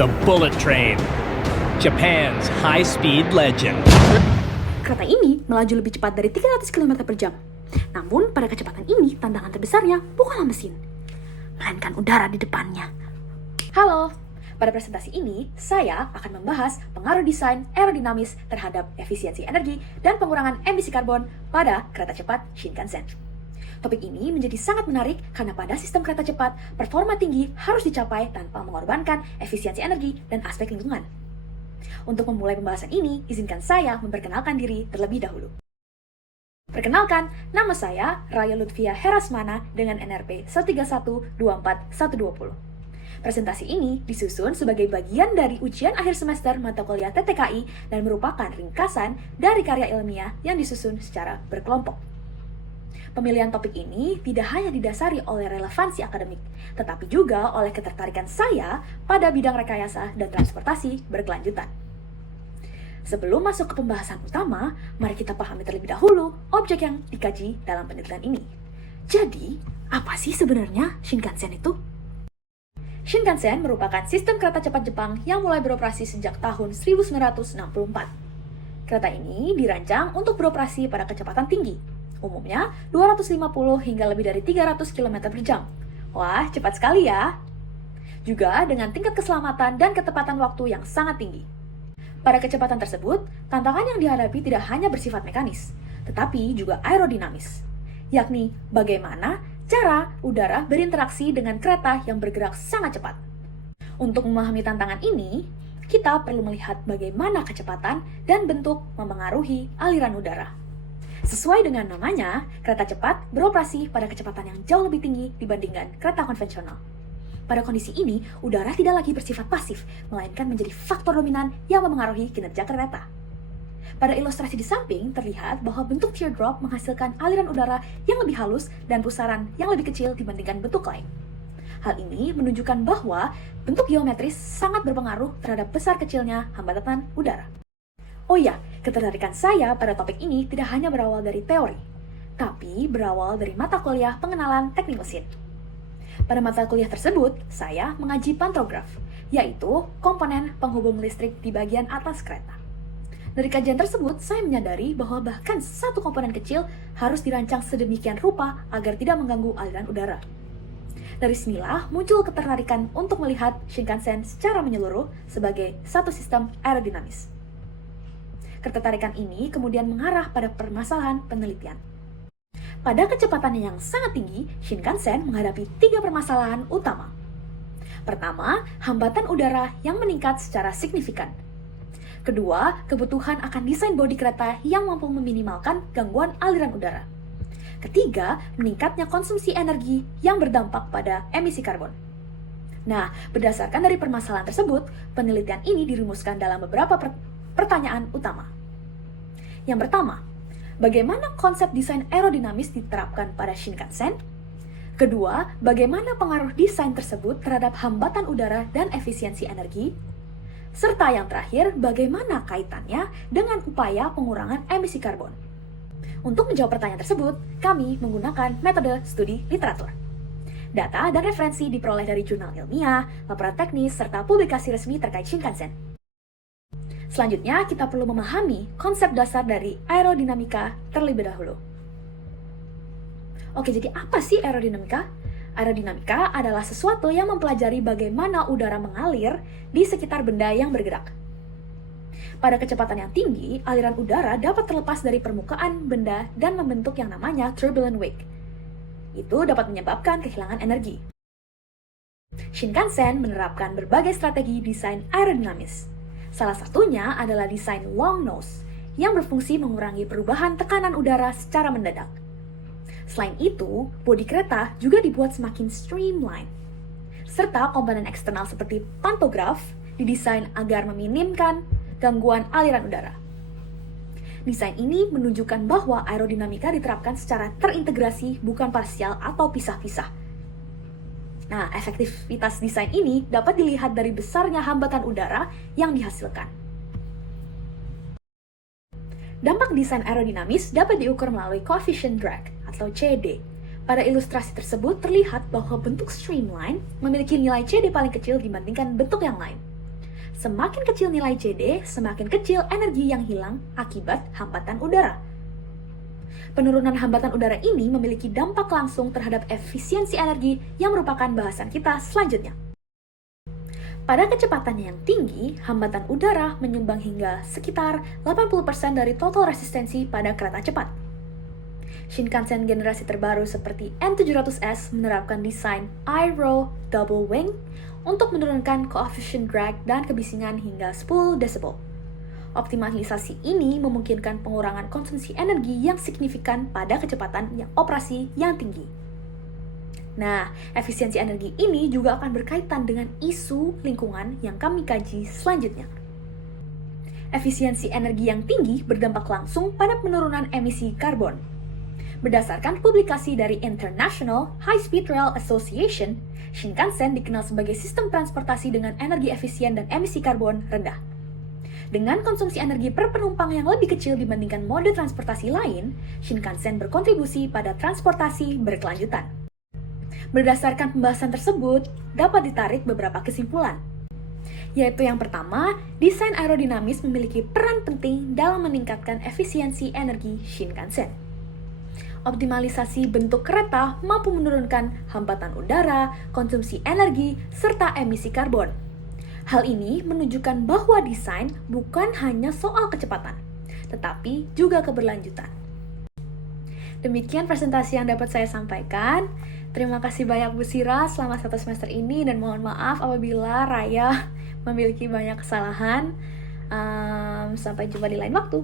the bullet train, Japan's high-speed legend. Kereta ini melaju lebih cepat dari 300 km per jam. Namun, pada kecepatan ini, tantangan terbesarnya bukanlah mesin, melainkan udara di depannya. Halo, pada presentasi ini, saya akan membahas pengaruh desain aerodinamis terhadap efisiensi energi dan pengurangan emisi karbon pada kereta cepat Shinkansen. Topik ini menjadi sangat menarik karena pada sistem kereta cepat, performa tinggi harus dicapai tanpa mengorbankan efisiensi energi dan aspek lingkungan. Untuk memulai pembahasan ini, izinkan saya memperkenalkan diri terlebih dahulu. Perkenalkan, nama saya Raya Lutfia Herasmana dengan NRP 13124-120. Presentasi ini disusun sebagai bagian dari ujian akhir semester mata kuliah TTKI dan merupakan ringkasan dari karya ilmiah yang disusun secara berkelompok. Pemilihan topik ini tidak hanya didasari oleh relevansi akademik, tetapi juga oleh ketertarikan saya pada bidang rekayasa dan transportasi berkelanjutan. Sebelum masuk ke pembahasan utama, mari kita pahami terlebih dahulu objek yang dikaji dalam penelitian ini. Jadi, apa sih sebenarnya Shinkansen itu? Shinkansen merupakan sistem kereta cepat Jepang yang mulai beroperasi sejak tahun 1964. Kereta ini dirancang untuk beroperasi pada kecepatan tinggi, umumnya 250 hingga lebih dari 300 km per jam. Wah, cepat sekali ya! Juga dengan tingkat keselamatan dan ketepatan waktu yang sangat tinggi. Pada kecepatan tersebut, tantangan yang dihadapi tidak hanya bersifat mekanis, tetapi juga aerodinamis, yakni bagaimana cara udara berinteraksi dengan kereta yang bergerak sangat cepat. Untuk memahami tantangan ini, kita perlu melihat bagaimana kecepatan dan bentuk memengaruhi aliran udara. Sesuai dengan namanya, kereta cepat beroperasi pada kecepatan yang jauh lebih tinggi dibandingkan kereta konvensional. Pada kondisi ini, udara tidak lagi bersifat pasif, melainkan menjadi faktor dominan yang memengaruhi kinerja kereta. Pada ilustrasi di samping, terlihat bahwa bentuk teardrop menghasilkan aliran udara yang lebih halus dan pusaran yang lebih kecil dibandingkan bentuk lain. Hal ini menunjukkan bahwa bentuk geometris sangat berpengaruh terhadap besar kecilnya hambatan udara. Oh ya, ketertarikan saya pada topik ini tidak hanya berawal dari teori, tapi berawal dari mata kuliah pengenalan teknik mesin. Pada mata kuliah tersebut, saya mengaji pantograf, yaitu komponen penghubung listrik di bagian atas kereta. Dari kajian tersebut, saya menyadari bahwa bahkan satu komponen kecil harus dirancang sedemikian rupa agar tidak mengganggu aliran udara. Dari sinilah muncul ketertarikan untuk melihat Shinkansen secara menyeluruh sebagai satu sistem aerodinamis. Ketertarikan ini kemudian mengarah pada permasalahan penelitian. Pada kecepatan yang sangat tinggi, Shinkansen menghadapi 3 permasalahan utama. Pertama, hambatan udara yang meningkat secara signifikan. Kedua, kebutuhan akan desain bodi kereta yang mampu meminimalkan gangguan aliran udara. Ketiga, meningkatnya konsumsi energi yang berdampak pada emisi karbon. Nah, berdasarkan dari permasalahan tersebut, penelitian ini dirumuskan dalam beberapa pertanyaan utama. Yang pertama, bagaimana konsep desain aerodinamis diterapkan pada Shinkansen? Kedua, bagaimana pengaruh desain tersebut terhadap hambatan udara dan efisiensi energi? Serta yang terakhir, bagaimana kaitannya dengan upaya pengurangan emisi karbon? Untuk menjawab pertanyaan tersebut, kami menggunakan metode studi literatur. Data dan referensi diperoleh dari jurnal ilmiah, laporan teknis, serta publikasi resmi terkait Shinkansen. Selanjutnya, kita perlu memahami konsep dasar dari aerodinamika terlebih dahulu. Oke, jadi apa sih aerodinamika? Aerodinamika adalah sesuatu yang mempelajari bagaimana udara mengalir di sekitar benda yang bergerak. Pada kecepatan yang tinggi, aliran udara dapat terlepas dari permukaan benda dan membentuk yang namanya turbulent wake. Itu dapat menyebabkan kehilangan energi. Shinkansen menerapkan berbagai strategi desain aerodinamis. Salah satunya adalah desain long nose yang berfungsi mengurangi perubahan tekanan udara secara mendadak. Selain itu, bodi kereta juga dibuat semakin streamline, serta komponen eksternal seperti pantograf didesain agar meminimkan gangguan aliran udara. Desain ini menunjukkan bahwa aerodinamika diterapkan secara terintegrasi, bukan parsial atau pisah-pisah. Nah, efektivitas desain ini dapat dilihat dari besarnya hambatan udara yang dihasilkan. Dampak desain aerodinamis dapat diukur melalui coefficient drag atau CD. Pada ilustrasi tersebut terlihat bahwa bentuk streamline memiliki nilai CD paling kecil dibandingkan bentuk yang lain. Semakin kecil nilai CD, semakin kecil energi yang hilang akibat hambatan udara. Penurunan hambatan udara ini memiliki dampak langsung terhadap efisiensi energi yang merupakan bahasan kita selanjutnya. Pada kecepatan yang tinggi, hambatan udara menyumbang hingga sekitar 80% dari total resistensi pada kereta cepat. Shinkansen generasi terbaru seperti N700S menerapkan desain Aero Double Wing untuk menurunkan koefisien drag dan kebisingan hingga 10 desibel. Optimalisasi ini memungkinkan pengurangan konsumsi energi yang signifikan pada kecepatan operasi yang tinggi. Nah, efisiensi energi ini juga akan berkaitan dengan isu lingkungan yang kami kaji selanjutnya. Efisiensi energi yang tinggi berdampak langsung pada penurunan emisi karbon. Berdasarkan publikasi dari International High Speed Rail Association, Shinkansen dikenal sebagai sistem transportasi dengan energi efisien dan emisi karbon rendah. Dengan konsumsi energi per penumpang yang lebih kecil dibandingkan mode transportasi lain, Shinkansen berkontribusi pada transportasi berkelanjutan. Berdasarkan pembahasan tersebut, dapat ditarik beberapa kesimpulan. Yaitu yang pertama, desain aerodinamis memiliki peran penting dalam meningkatkan efisiensi energi Shinkansen. Optimalisasi bentuk kereta mampu menurunkan hambatan udara, konsumsi energi, serta emisi karbon. Hal ini menunjukkan bahwa desain bukan hanya soal kecepatan, tetapi juga keberlanjutan. Demikian presentasi yang dapat saya sampaikan. Terima kasih banyak Bu Sira selama 1 semester ini, dan mohon maaf apabila Raya memiliki banyak kesalahan. Sampai jumpa di lain waktu.